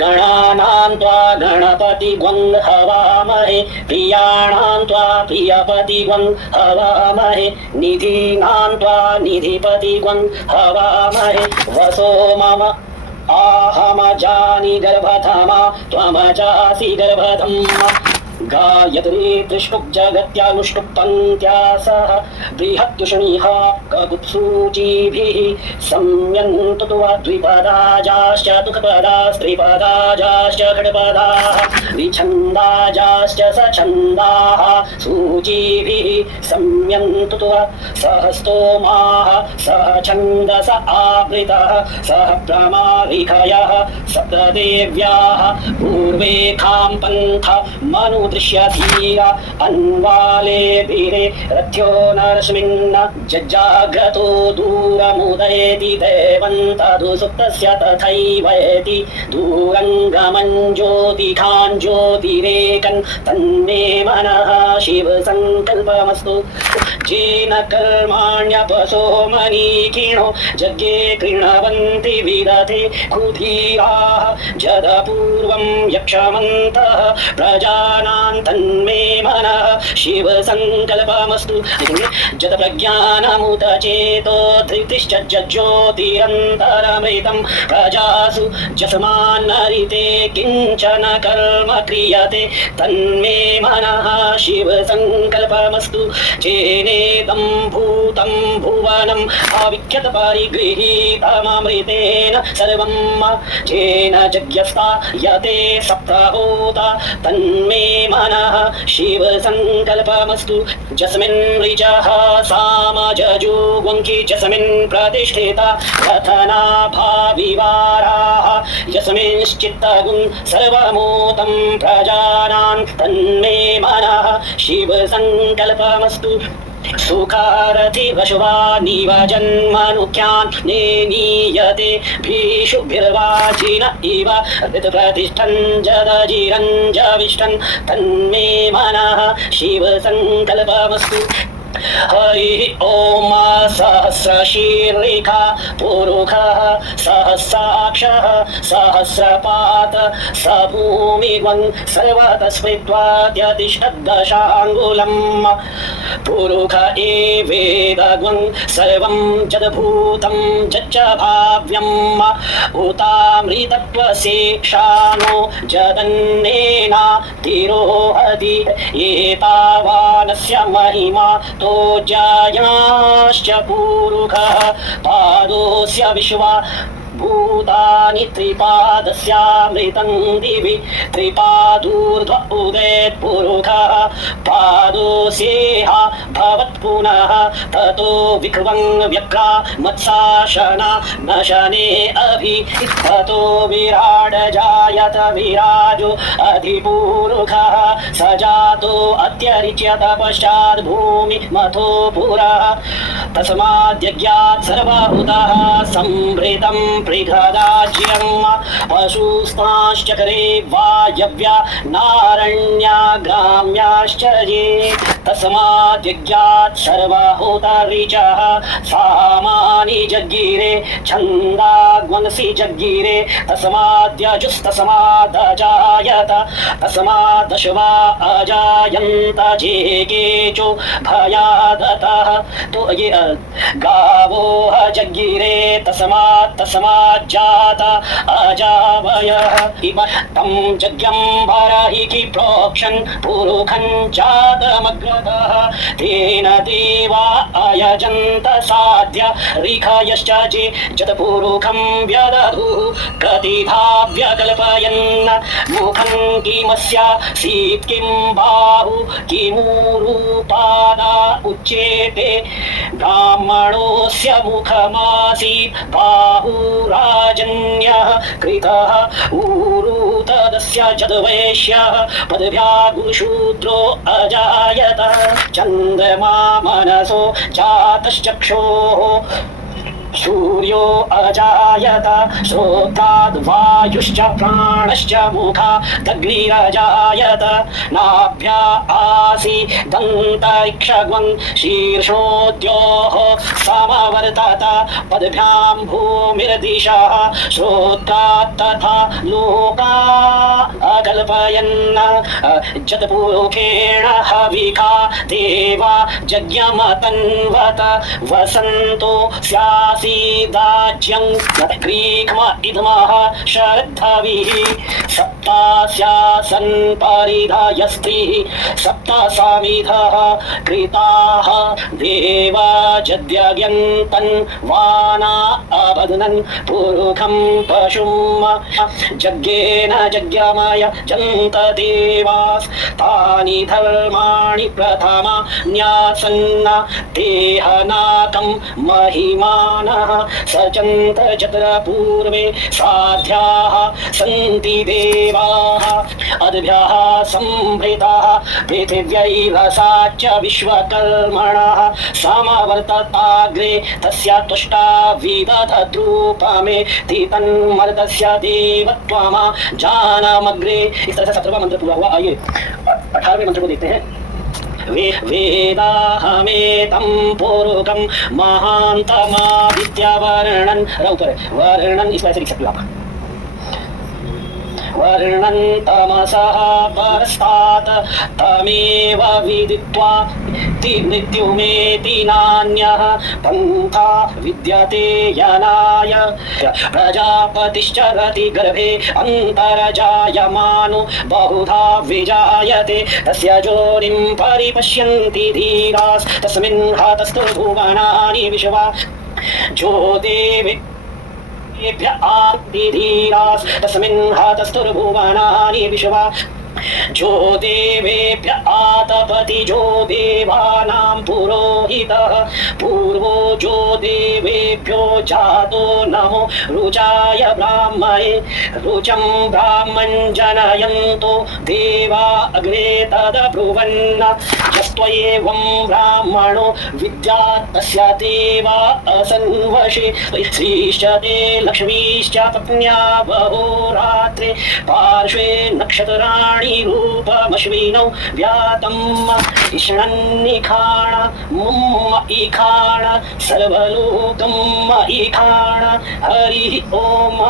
गणानां त्वा गणपतिग्वं हवामहे प्रियाणां त्वा प्रियपतिग्वं हवामहे निधीनां त्वा निधिपतिग्वं हवामहे वसो मम आहमजानि गर्भधमा त्वमजासि गर्भधम् गायत्री त्रिष्टुप् जगत्यानुष्टुप् पङ्क्त्या सह बृहत्तुष्णीः ककुत्सूचिभिः सम्यन्तु तु द्विपदाजाश्च तुकपदास्त्रिपदाजाश्च खड्पदाः विछन्दाजाश्च सछन्दाः सूचिभिः सम्यन्तु तु सह स्तोमाः सह छन्दस आवृतः सह प्रमारिखयः सप्तदेव्याः पूर्वे खां पन्थ मनु दृश्यधीरा अन्वाले वीरे रथ्यो नरस्मिन्न जज्जाग्रतो दूरमुदयति देवन्तदु सुप्तस्य तथैवेति दूरङ्गमं ज्योतिखान् ज्योतिरेकन् तन्मे मनः शिवसङ्कल्पमस्तु जेन कर्माण्यपसो मनीकिणो यज्ञे कृणवन्ति विदधे कुधीराः जदपूर्वं यक्षमन्तः प्रजानां तन्मे मनः शिवसङ्कल्पमस्तु जतप्रज्ञानमुत चेतो धृतिश्च ज्योतिरन्तरमृतं प्रजासु जस्मान्नरिते किञ्चन कर्म क्रियते तन्मे मनः शिवसङ्कल्पमस्तु चेनेदं भूतं भुवनम् आविख्यत परिगृहीतममृतेन सर्वं चेन यज्ञस्था यते सप्तहोता तन्मे मनः शिवसङ्कल्पमस्तु यस्मिन् ऋचः सामजजुगुङ्खि यस्मिन् प्रतिष्ठिता रथनाभाविवाराः यस्मिंश्चित्तगुं सर्वमूतं प्रजानां तन्मे मनः शिवसङ्कल्पमस्तु सुखारथि वशुवा निवजन्मनुख्यान् नेनीयते भीषुभिर्वाचिन इव ऋतुप्रतिष्ठन् जदजिरञ्जविष्टन् तन्मे मनः शिवसङ्कल्पमस्तु हरिः ॐ सहस्रशीर्षिखा पुरुखः सहस्राक्षः सहस्रपात स भूमिवन् सर्वतस्मित्वाद्यतिष्ठद्दशाङ्गुलम् पुरुख एवेदग्वं सर्वं जद्भूतं जच्च भाव्यम् उतामृतत्वशेषानो जदन्नेना तिरोहति एतावानस्य महिमा तो जायाश्च पुरुखः पादोऽस्य विश्वा भूतानि त्रिपादस्यामृतं दिवि त्रिपादूर्ध्व उदेत् पुरुखः पादोऽस्येह भवत्पुनः ततो विकृवं व्यक्रा मत्साशना नशने अभि ततो विराड जायत विराजो अधिपुरुखः स जातो अत्यरिच्यत पश्चात् भूमि मथो पुरः तस्माद्यज्ञात् सर्वभूतः संभृतं पृथदाज्यम् पशुस्ताश्चक्रे वायव्या नारण्या ग्राम्याश्च ये तस्माद्यज्ञात् सर्वहोतऋचः सामानि जज्ञिरे छन्दाग्वंसि जज्ञिरे तस्माद्यजुस्तस्मादजायत तस्मादश्वा अजायन्त जे केचो भयादतः तो ये गावो जज्ञिरे तस्माज्जाता अजावयः इव तं यज्ञं बर्हिः प्रोक्षन् पुरुखं जातमग्रतः तेन देवा अयजन्त साध्य ऋखयश्च जे जतपुरुखं व्यदधुः प्रतिधा व्यकल्पयन् मुखं किमस्यासीत् किं बाहु किमूरुपादा उच्येते ब्राह्मणोऽस्य मुखमासीत् बाहुराजन्यः कृतः ऊरु तदस्य जद्वैश्यः पदभ्यागुशूद्रो अजायत चन्द्रमा मनसो जातश्चक्षोः सूर्यो अजायत श्रोत्राद् वायुश्च प्राणश्च मुखादग्निरजायत नाभ्या आसीदन्तरिक्षगं शीर्षोद्योः समवर्तत पदभ्यां भूमिर्दिशः श्रोत्रात् तथा लोका अकल्पयन् जतपुरुखेण हविका देवा जज्ञमतन्वत वसन्तो स्यासीदाज्यं ग्रीक्म इदमः शरद्धविः सप्तास्यासन् परिधायस्त्रिः सप्तसामिधः कृताः देवा जद्यज्ञन्तन् वाना अबध्नन् पुरुखं पशुं यज्ञेन यज्ञमय जन्त देवास्तानि धर्माणि प्रथमा न्यासन्न देहनाकं महिमानः सचन्त चतुर्पूर्वे साध्याः सन्ति देवाः अद्भ्यः संभृताः पृथिव्यैरसाच्च विश्वकर्मणः समवर्तताग्रे तस्य तुष्टा विदधद्रूपमेति तन्मर्दस्य देवत्वमा जानमग्रे। इस तरह से 17वां मंत्र पूरा हुआ। आइए 18वें मंत्र को देखते हैं। वेदाहमेतं पुरुषं महान्तमादित्यवर्णन् वर्णन् इस तरह से लिख सकते हो आप। वर्णन्तमसः परस्तात् तमेव विदित्वा मृत्युमेति नान्यः पन्था विद्यते यनाय प्रजापतिश्चरति गर्भे अन्तर्जायमानो बहुधा विजायते तस्य जोनिं परिपश्यन्ति धीरास् तस्मिन् हतस्तु भुवनानि विश्वा जो देवे धीरास् तस्मिन् हतस्तुर्भुवनानि विश्वा जो देवेभ्य आतपति जो देवानां पुरोहितः पूर्वो जो देवेभ्यो जातो नमो रुचाय ब्राह्मणे रुचं ब्राह्मं जनयन्तो देवा अग्रे तदब्रुवन् यस्त्वयेवं ब्राह्मणो विद्यात् तस्य देवा असन्वशे श्रीश्च ते लक्ष्मीश्च पत्न्या बहोरात्रे पार्श्वे नक्षत्राणि रूपमश्विनौ व्यातं इष्णन्निखाण मुम्म इखाण सर्वलोकं इखाण हरिः ओम्।